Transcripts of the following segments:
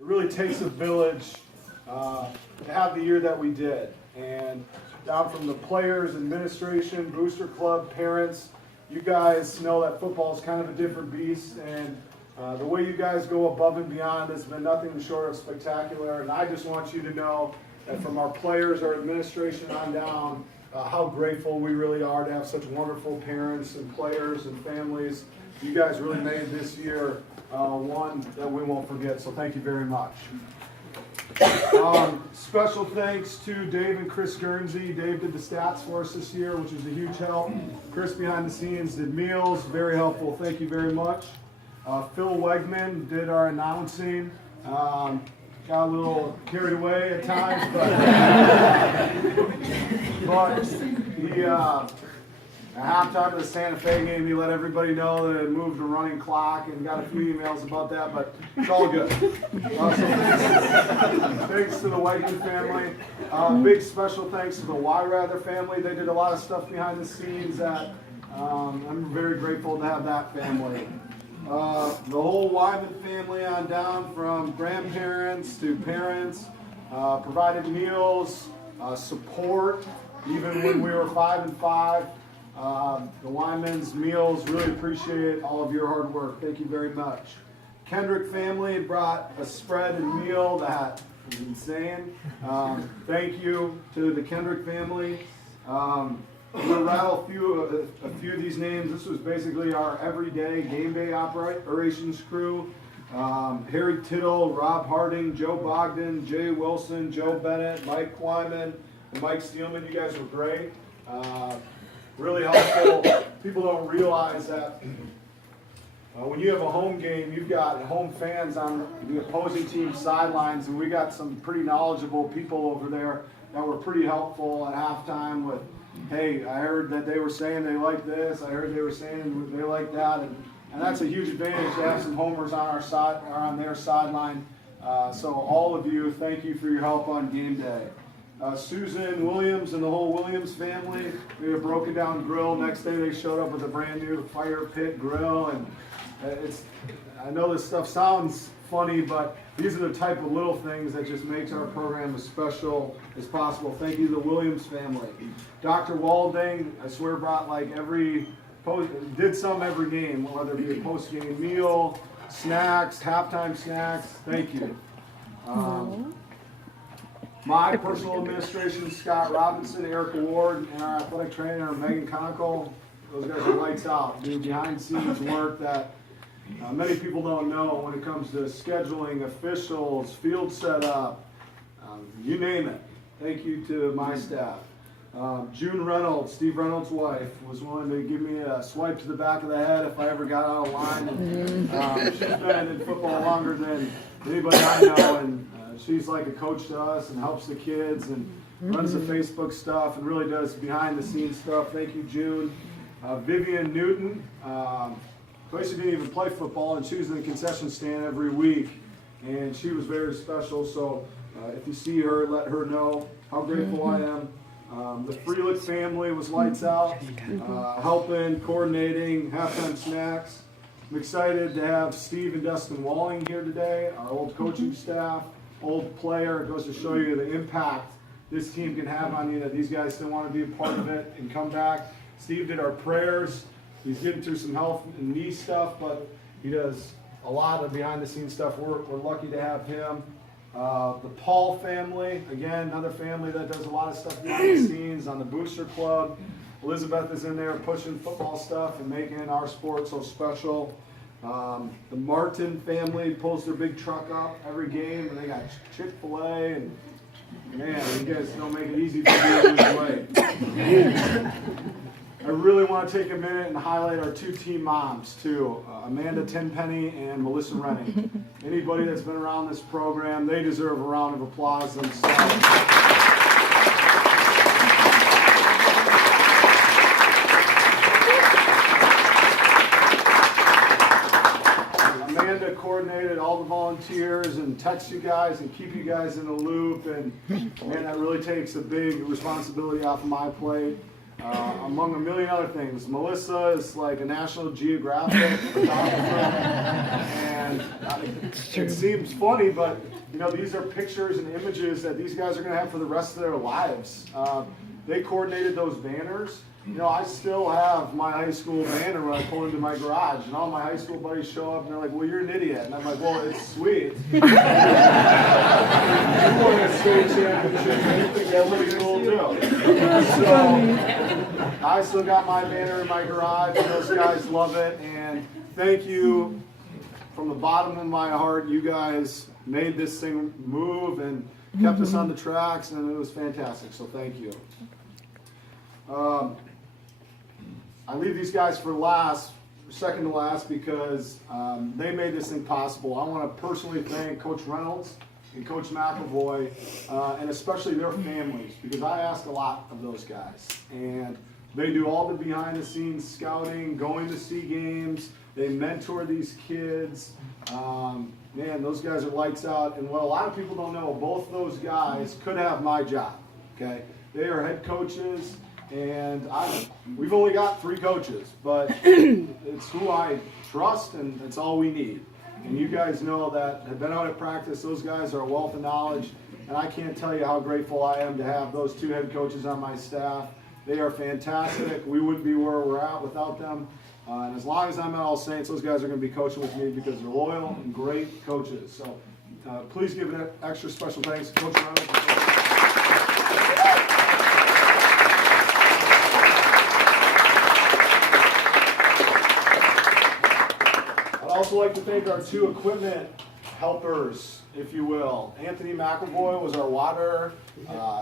It really takes a village to have the year that we did. And down from the players, administration, booster club, parents, you guys know that football is kind of a different beast. And the way you guys go above and beyond has been nothing short of spectacular. And I just want you to know that from our players, our administration on down, how grateful we really are to have such wonderful parents and players and families. You guys really made this year one that we won't forget, so thank you very much. Special thanks to Dave and Chris Guernsey. Dave did the stats for us this year, which was a huge help. Chris behind the scenes did meals, very helpful, thank you very much. Phil Wegman did our announcing. Got a little carried away at times, but he, at halftime of the Santa Fe game, he let everybody know that it moved a running clock and got a few emails about that, but it's all good. So thanks to the Wegman family. Big special thanks to the Wyrather family. They did a lot of stuff behind the scenes that I'm very grateful to have that family. The whole Wyman family on down, from grandparents to parents, provided meals, support, even when we were 5-5. The Wyman's meals, really appreciate all of your hard work. Thank you very much. Kendrick family brought a spread and meal that was insane. Thank you to the Kendrick family. I'm going to rattle a few of these names. This was basically our everyday game day operations crew. Harry Tittle, Rob Harding, Joe Bogdan, Jay Wilson, Joe Bennett, Mike Kleiman, and Mike Steelman. You guys were great. Really helpful. People don't realize that when you have a home game, you've got home fans on the opposing team's sidelines, and we got some pretty knowledgeable people over there that were pretty helpful at halftime with, hey, I heard that they were saying they like this, I heard they were saying they like that, and that's a huge advantage to have some homers on our side or on their sideline. So all of you, thank you for your help on game day. Susan Williams and the whole Williams family, we had a broken down grill. Next day they showed up with a brand new fire pit grill, and I know this stuff sounds funny, but these are the type of little things that just makes our program as special as possible. Thank you to the Williams family. Dr. Walding, I swear, brought did some every game, whether it be a post-game meal, snacks, halftime snacks. Thank you. My personal administration, Scott Robinson, Eric Ward, and our athletic trainer, Megan Conkle. Those guys are lights out. Do behind-the-scenes work that many people don't know when it comes to scheduling, officials, field setup, you name it. Thank you to my staff. June Reynolds, Steve Reynolds' wife, was willing to give me a swipe to the back of the head if I ever got out of line. And, she's been in football longer than anybody I know, and she's like a coach to us and helps the kids and runs the Facebook stuff and really does behind-the-scenes stuff. Thank you, June. Vivian Newton. She didn't even play football, and she was in the concession stand every week, and she was very special. So if you see her, let her know how grateful I am. The Freelick family was lights out, helping, coordinating, halftime snacks. I'm excited to have Steve and Dustin Walling here today, our old coaching staff, old player. It goes to show you the impact this team can have on you, that these guys still want to be a part of it and come back. Steve did our prayers. He's getting through some health and knee stuff, but he does a lot of behind-the-scenes stuff. We're lucky to have him. The Paul family, again, another family that does a lot of stuff behind the scenes on the Booster Club. Elizabeth is in there pushing football stuff and making our sport so special. The Martin family pulls their big truck up every game, and they got Chick-fil-A, and man, you guys don't make it easy for me to lose weight. I really want to take a minute and highlight our two team moms, too, Amanda Tenpenny and Melissa Rennie. Anybody that's been around this program, they deserve a round of applause themselves. Amanda coordinated all the volunteers and texts you guys and keep you guys in the loop, and man, that really takes a big responsibility off of my plate. among a million other things. Melissa is like a National Geographic photographer, and it seems funny, but you know, these are pictures and images that these guys are going to have for the rest of their lives. They coordinated those banners. You know, I still have my high school banner when I pull into my garage, and all my high school buddies show up and they're like, "Well, you're an idiot," and I'm like, "Well, it's sweet." You won a state championship, and you think that's pretty cool too. So I still got my banner in my garage, and those guys love it. And thank you from the bottom of my heart. You guys made this thing move and kept us on the tracks, and it was fantastic. So thank you. I leave these guys for last, second to last, because they made this thing possible. I want to personally thank Coach Reynolds and Coach McAvoy, and especially their families, because I asked a lot of those guys. And they do all the behind-the-scenes scouting, going to see games. They mentor these kids. Man, those guys are lights out. And what a lot of people don't know, both those guys could have my job. Okay, they are head coaches. And we've only got 3 coaches, but it's who I trust, and it's all we need. And you guys know that have been out at practice. Those guys are a wealth of knowledge, and I can't tell you how grateful I am to have those 2 head coaches on my staff. They are fantastic. We wouldn't be where we're at without them. And as long as I'm at All Saints, those guys are going to be coaching with me because they're loyal and great coaches. So please give an extra special thanks to Coach Reynolds. I'd also like to thank our 2 equipment helpers, if you will. Anthony McAvoy was our water,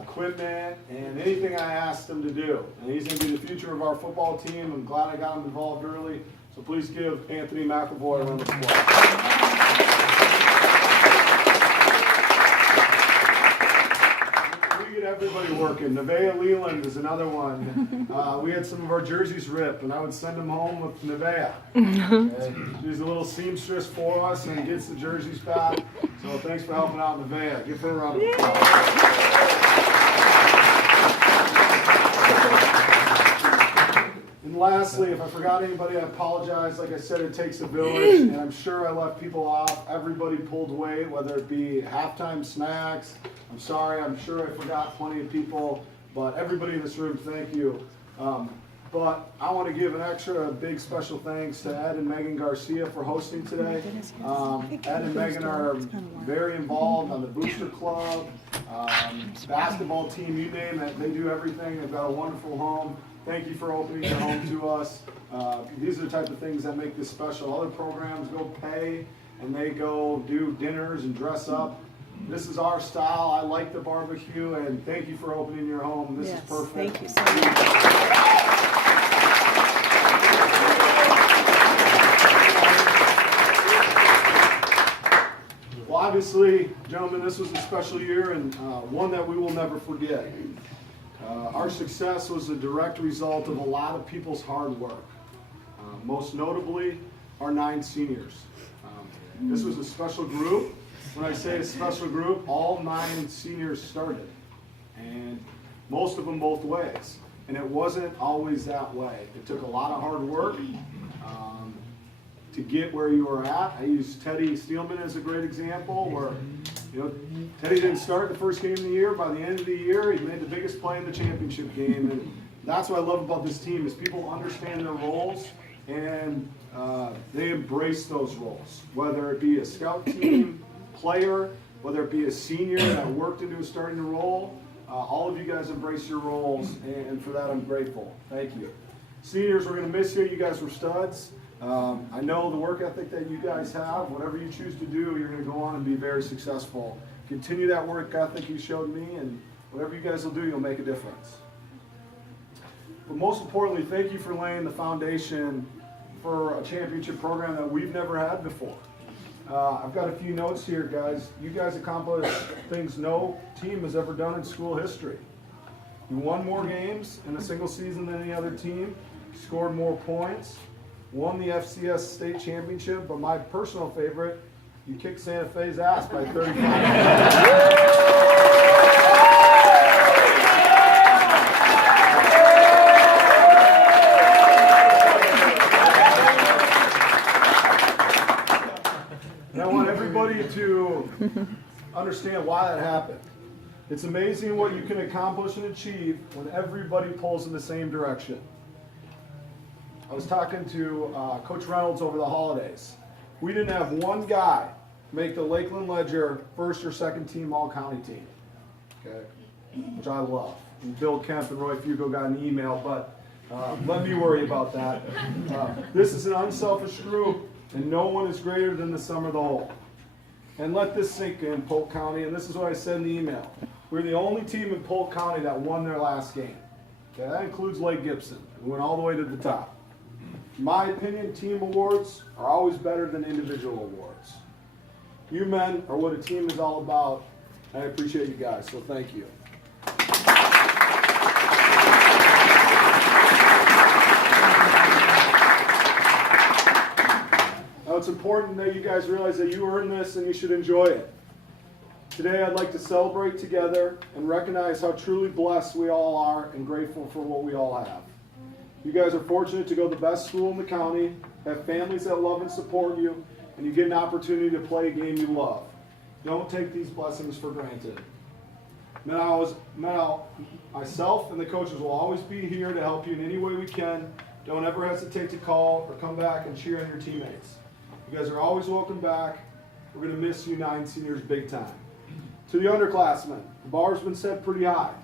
equipment, and anything I asked him to do. And he's going to be the future of our football team. I'm glad I got him involved early. So please give Anthony McAvoy a round of applause. Everybody working. Nevaeh Leland is another one. We had some of our jerseys ripped, and I would send them home with Nevaeh. Okay? She's a little seamstress for us and gets the jerseys back. So thanks for helping out, Nevaeh. Give her a round of applause. And lastly, if I forgot anybody, I apologize. Like I said, it takes a village, and I'm sure I left people off. Everybody pulled weight, whether it be halftime snacks. I'm sorry, I'm sure I forgot plenty of people, but everybody in this room, thank you. But I want to give an extra big special thanks to Ed and Megan Garcia for hosting today. Ed and Megan are very involved on the Booster Club, basketball team, you name it. They do everything. They've got a wonderful home. Thank you for opening your home to us. These are the type of things that make this special. Other programs go pay, and they go do dinners and dress up. This is our style. I like the barbecue, and thank you for opening your home. This is perfect. Thank you so much. Well, obviously, gentlemen, this was a special year, and one that we will never forget. Our success was a direct result of a lot of people's hard work. Most notably, our 9 seniors. This was a special group. When I say a special group, all 9 seniors started, and most of them both ways. And it wasn't always that way. It took a lot of hard work to get where you were at. I use Teddy Steelman as a great example, where Teddy didn't start the first game of the year. By the end of the year, he made the biggest play in the championship game. And that's what I love about this team is people understand their roles, and they embrace those roles, whether it be a scout team, player, whether it be a senior that worked into a starting role. All of you guys embrace your roles, and for that I'm grateful. Thank you. Seniors, we're going to miss you. You guys were studs. I know the work ethic that you guys have. Whatever you choose to do, you're going to go on and be very successful. Continue that work ethic you showed me, and whatever you guys will do, you'll make a difference. But most importantly, thank you for laying the foundation for a championship program that we've never had before. I've got a few notes here, guys. You guys accomplished things no team has ever done in school history. You won more games in a single season than any other team, scored more points, won the FCS state championship, but my personal favorite, you kicked Santa Fe's ass by 35. understand why that happened. It's amazing what you can accomplish and achieve when everybody pulls in the same direction. I was talking to Coach Reynolds over the holidays. We didn't have one guy make the Lakeland Ledger first or second team all-county team, okay, which I love. And Bill Kemp and Roy Fugo got an email, but let me worry about that. This is an unselfish group, and no one is greater than the sum of the whole. And let this sink in, Polk County, and this is what I said in the email. We're the only team in Polk County that won their last game. Okay, that includes Lake Gibson, who went all the way to the top. In my opinion, team awards are always better than individual awards. You men are what a team is all about, and I appreciate you guys, so thank you. Now it's important that you guys realize that you earned this and you should enjoy it. Today I'd like to celebrate together and recognize how truly blessed we all are and grateful for what we all have. You guys are fortunate to go to the best school in the county, have families that love and support you, and you get an opportunity to play a game you love. Don't take these blessings for granted. Myself and the coaches will always be here to help you in any way we can. Don't ever hesitate to call or come back and cheer on your teammates. You guys are always welcome back. We're going to miss you 9 seniors big time. To the underclassmen, the bar's been set pretty high.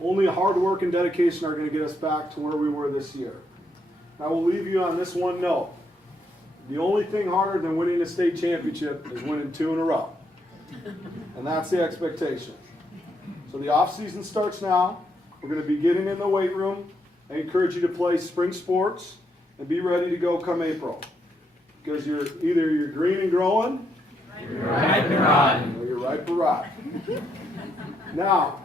Only hard work and dedication are going to get us back to where we were this year. I will leave you on this one note. The only thing harder than winning a state championship is winning 2 in a row. And that's the expectation. So the off season starts now. We're going to be getting in the weight room. I encourage you to play spring sports and be ready to go come April. Because you're green and growing, you're ripe and rotten. Or you're ripe and rotten. Now,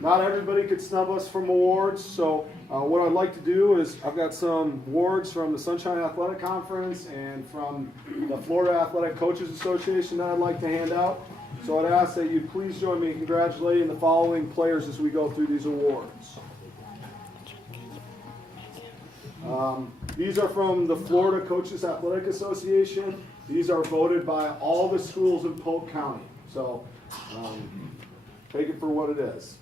not everybody could snub us from awards, so what I'd like to do is I've got some awards from the Sunshine Athletic Conference and from the Florida Athletic Coaches Association that I'd like to hand out. So I'd ask that you please join me in congratulating the following players as we go through these awards. These are from the Florida Coaches Athletic Association. These are voted by all the schools in Polk County. So take it for what it is.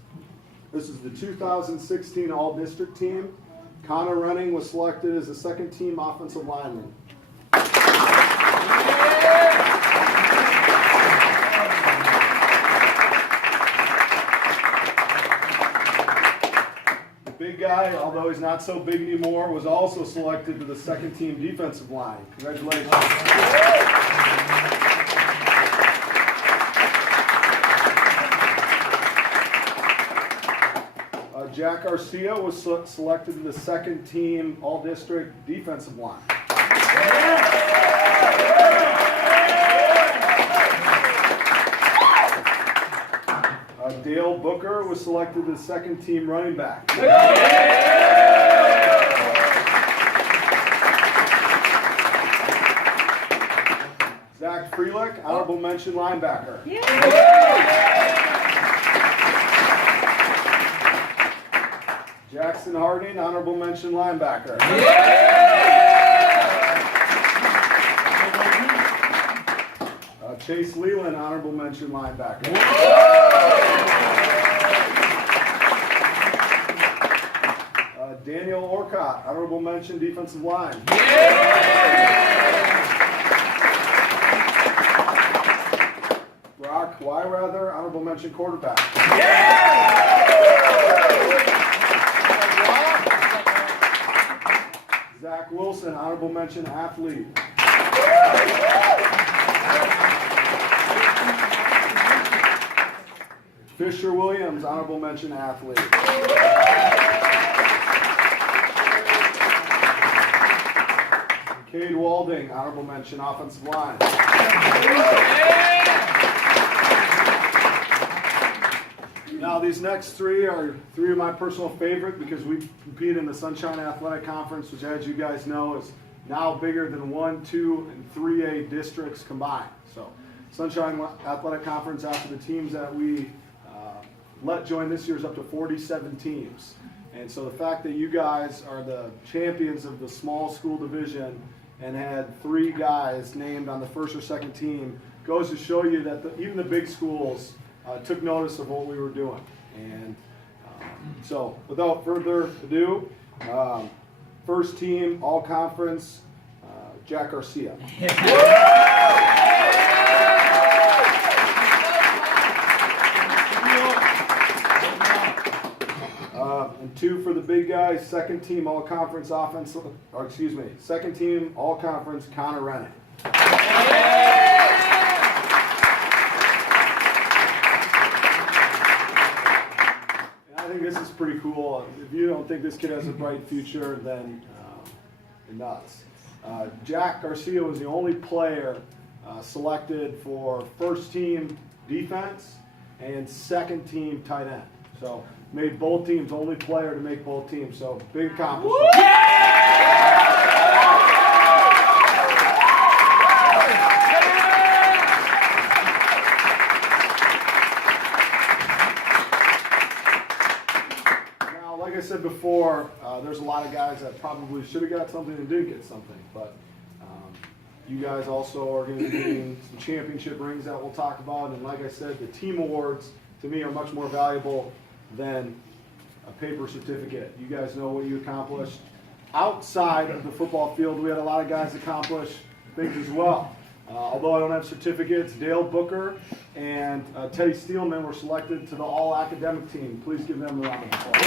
This is the 2016 All-District team. Connor Renning was selected as the second team offensive lineman. The big guy, although he's not so big anymore, was also selected to the second team defensive line. Congratulations. Jack Garcia was selected to the second team all-district defensive line. Dale Booker was selected to the second team running back. Zach Freelick, honorable mention linebacker. Jackson Harding, honorable mention linebacker. Chase Leland, honorable mention linebacker. Daniel Orcott, honorable mention defensive line. Brock Wyrather, honorable mention quarterback. Zach Wilson, honorable mention athlete. Fisher Williams, honorable mention athlete. Cade Walding, honorable mention offensive line. Now these next three are three of my personal favorite because we compete in the Sunshine Athletic Conference, which as you guys know is now bigger than 1, 2, and 3A districts combined. So Sunshine Athletic Conference, after the teams that we let join this year, is up to 47 teams. And so the fact that you guys are the champions of the small school division and had 3 guys named on the first or second team goes to show you that even the big schools took notice of what we were doing. And so without further ado, first team all conference, Jack Garcia. And two for the big guys, second team all conference offensive, or excuse me, second team all conference, Connor Rennick. I think this is pretty cool. If you don't think this kid has a bright future, then you're nuts. Jack Garcia was the only player selected for first team defense and second team tight end. So made both teams, only player to make both teams. So big accomplishment. Like I said before, there's a lot of guys that probably should have got something and didn't get something, but you guys also are going to be getting some championship rings that we'll talk about, and like I said, the team awards to me are much more valuable than a paper certificate. You guys know what you accomplished. Outside of the football field, we had a lot of guys accomplish things as well. Although I don't have certificates, Dale Booker and Teddy Steelman were selected to the all-academic team. Please give them a round of applause.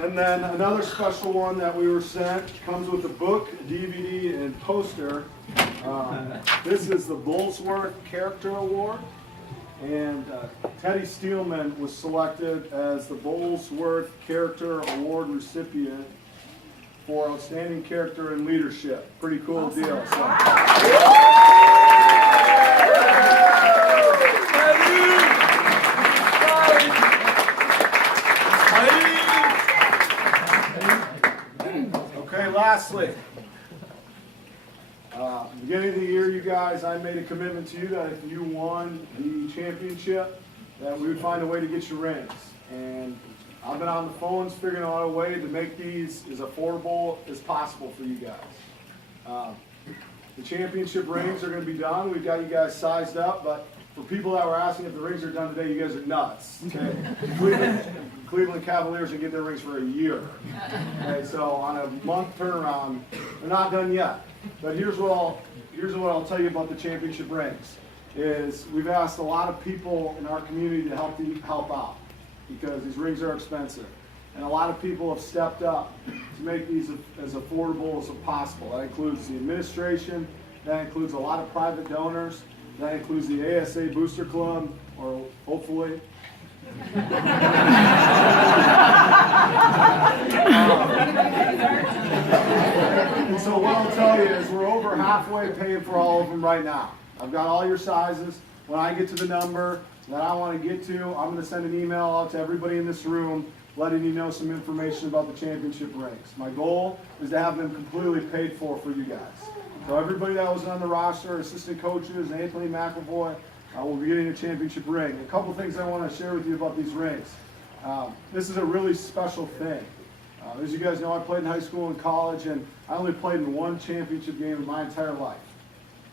And then another special one that we were sent comes with a book, DVD, and poster. This is the Bullsworth Character Award. And Teddy Steelman was selected as the Bullsworth Character Award recipient for outstanding character and leadership. Pretty cool awesome. Deal. So. Okay, lastly. Beginning of the year, you guys, I made a commitment to you that if you won the championship, that we would find a way to get your rings. And I've been on the phones figuring out a way to make these as affordable as possible for you guys. The championship rings are going to be done. We've got you guys sized up, but for people that were asking if the rings are done today, you guys are nuts. Okay? Cleveland Cavaliers can get their rings for a year. Okay, so on a month turnaround, they're not done yet. But here's what I'll tell you about the championship rings. Is we've asked a lot of people in our community to help out because these rings are expensive, and a lot of people have stepped up to make these as affordable as possible. That includes the administration. That includes a lot of private donors. That includes the ASA Booster Club, or hopefully. So what I'll tell you is we're over halfway paying for all of them right now. I've got all your sizes. When I get to the number that I want to get to, I'm going to send an email out to everybody in this room letting you know some information about the championship rings. My goal is to have them completely paid for you guys. So everybody that was on the roster, assistant coaches, Anthony McAvoy, will be getting a championship ring. A couple things I want to share with you about these rings. This is a really special thing. As you guys know, I played in high school and college, and I only played in one championship game in my entire life.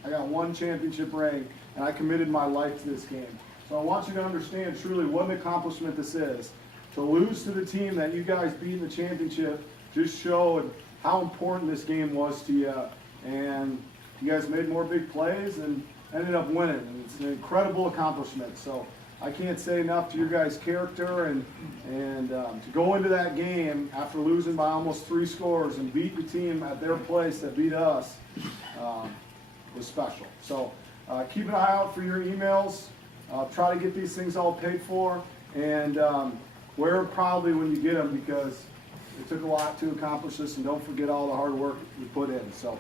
I got one championship ring, and I committed my life to this game. So I want you to understand truly what an accomplishment this is. To lose to the team that you guys beat in the championship just showed how important this game was to you. And you guys made more big plays and ended up winning. And it's an incredible accomplishment. So I can't say enough to your guys' character, and to go into that game after losing by almost 3 scores and beat the team at their place that beat us was special. So keep an eye out for your emails. Try to get these things all paid for, and wear them proudly when you get them, because it took a lot to accomplish this, and don't forget all the hard work you put in. So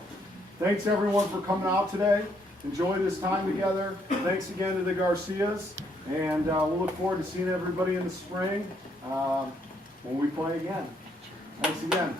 thanks everyone for coming out today. Enjoy this time together. Thanks again to the Garcias, and we'll look forward to seeing everybody in the spring when we play again. Thanks again.